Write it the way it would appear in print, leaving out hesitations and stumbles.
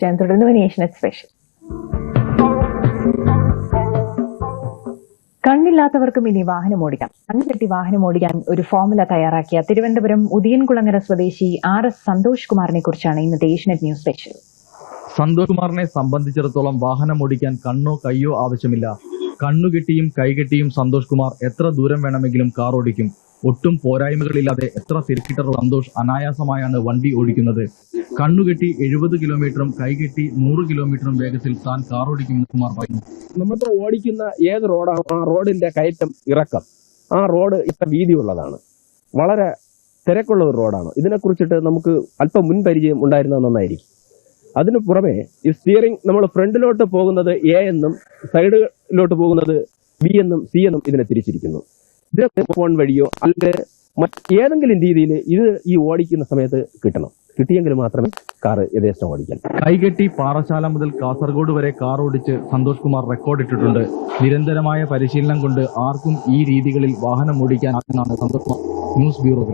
ചെയ്യാൻ തുടർന്ന് ഏഷ്യാനെറ്റ് സ്പെഷ്യൽ. കണ്ണില്ലാത്തവർക്കും ഇനി വാഹനം ഓടിക്കാം. കണ്ണുകെട്ടി വാഹനം ഓടിക്കാൻ ഒരു ഫോർമുല തയ്യാറാക്കിയ തിരുവനന്തപുരം ഉദിയൻകുളങ്ങര സ്വദേശി RS സന്തോഷ് കുമാറിനെ കുറിച്ചാണ് ഇന്നത്തെ ഏഷ്യാനെറ്റ് ന്യൂസ് സ്പെഷ്യൽ. സന്തോഷ് കുമാറിനെ സംബന്ധിച്ചിടത്തോളം വാഹനം ഓടിക്കാൻ കണ്ണോ കയ്യോ ആവശ്യമില്ല. കണ്ണുകെട്ടിയും കൈകെട്ടിയും സന്തോഷ് കുമാർ എത്ര ദൂരം വേണമെങ്കിലും കാർ ഓടിക്കും. ഒട്ടും പോരായ്മകളില്ലാതെ എത്ര തിരക്കിട്ട സന്തോഷ് അനായാസമായാണ് വണ്ടി ഓടിക്കുന്നത്. കണ്ണുകെട്ടി 70 കിലോമീറ്ററും കൈകെട്ടി 100 കിലോമീറ്ററും വേഗത്തിൽ താൻ കാർ ഓടിക്കുമെന്ന് കുമാർ പറഞ്ഞു. നമ്മൾ ഓടിക്കുന്ന ഏത് റോഡാണ് ആ റോഡിന്റെ കയറ്റം ഇറക്കം, ആ റോഡ് ഇത്ര വീതിയുള്ളതാണ്, വളരെ തിരക്കുള്ള ഒരു റോഡാണ്. ഇതിനെക്കുറിച്ചിട്ട് നമുക്ക് അല്പം മുൻപരിചയം ഉണ്ടായിരുന്നത് നന്നായിരിക്കും. അതിനു പുറമെ ഈ സ്റ്റിയറിംഗ് നമ്മൾ ഫ്രണ്ടിലോട്ട് പോകുന്നത് A എന്നും സൈഡിലോട്ട് പോകുന്നത് B എന്നും C എന്നും ഇതിനെ തിരിച്ചിരിക്കുന്നു. ഇതൊക്കെ ഫോൺ വഴിയോ അല്ലെങ്കിൽ ഏതെങ്കിലും രീതിയിൽ ഇത് ഈ ഓടിക്കുന്ന സമയത്ത് കിട്ടിയെങ്കിൽ മാത്രമേ കാർ യഥേഷ്ടം ഓടിക്കാൻ. കൈകെട്ടി പാറശാല മുതൽ കാസർഗോഡ് വരെ കാർ ഓടിച്ച് സന്തോഷ് കുമാർ റെക്കോർഡിട്ടിട്ടുണ്ട്. നിരന്തരമായ പരിശീലനം കൊണ്ട് ആർക്കും ഈ രീതികളിൽ വാഹനം ഓടിക്കാനാകുന്നതാണ് സന്തോഷ് കുമാർ. News bureau.